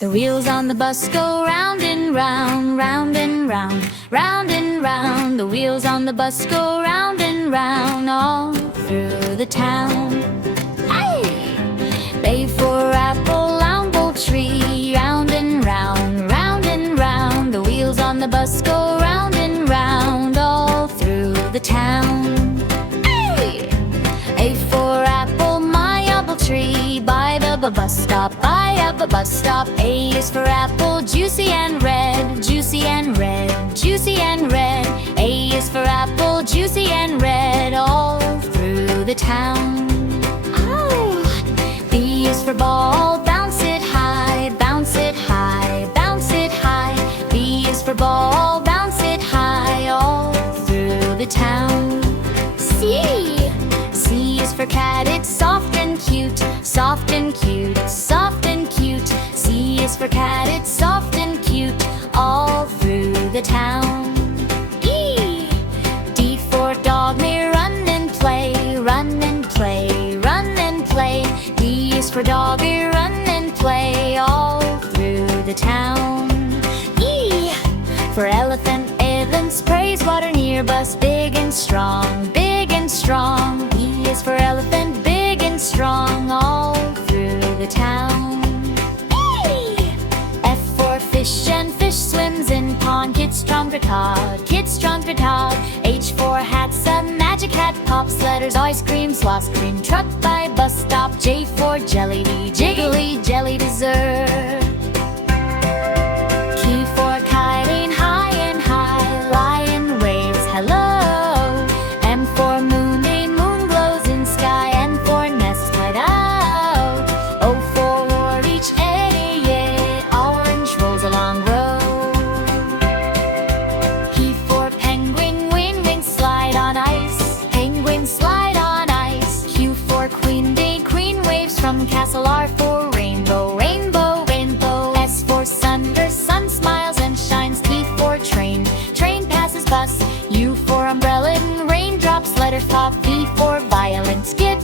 The wheels on the bus go round and round, round and round, round and round. The wheels on the bus go round and round all through the town. Hey! A for apple, apple tree, round and round, round and round. The wheels on the bus go round and round all through the town. Hey! A for apple, my apple tree, by the bus stop, by the bus stop. A is for apple, juicy and red, juicy and red, juicy and red. A is for apple, juicy and red, all through the town. Oh. B is for ball, bounce it high, bounce it high, bounce it high. B is for ball, bounce it high, all through the town. C is for cat, it's soft and cute, soft and cute, soft and cute. C is for cat, it's soft and cute, all through the town. D for dog, may run and play, run and play, run and play. D is for dog, may run and play, all through the town. E for elephant, elephant sprays water near bus, big and strong, big and strong. E is for elephant, big and strong, all through the town. F for fish, and fish swims in pond, kids stronger cod, kids stronger cod. H for hats, a magic hat pops letters, ice cream, sloss cream, truck by bus stop. J for jelly, jiggly jelly dessert. Q for kiting, high and high, lion waves hello. M for moon, a moon glows in sky. N for nest, hide out. O for orange, orange rolls along road. P for penguin, wing, wing, slide on ice, penguin slide on ice. Q for queen, day, queen waves from castle. R for rainbow, rainbow, rainbow. S for sun, her sun smiles and shines. T for train, train passes bus. U for umbrella, raindrops let her fall. V for violin, skip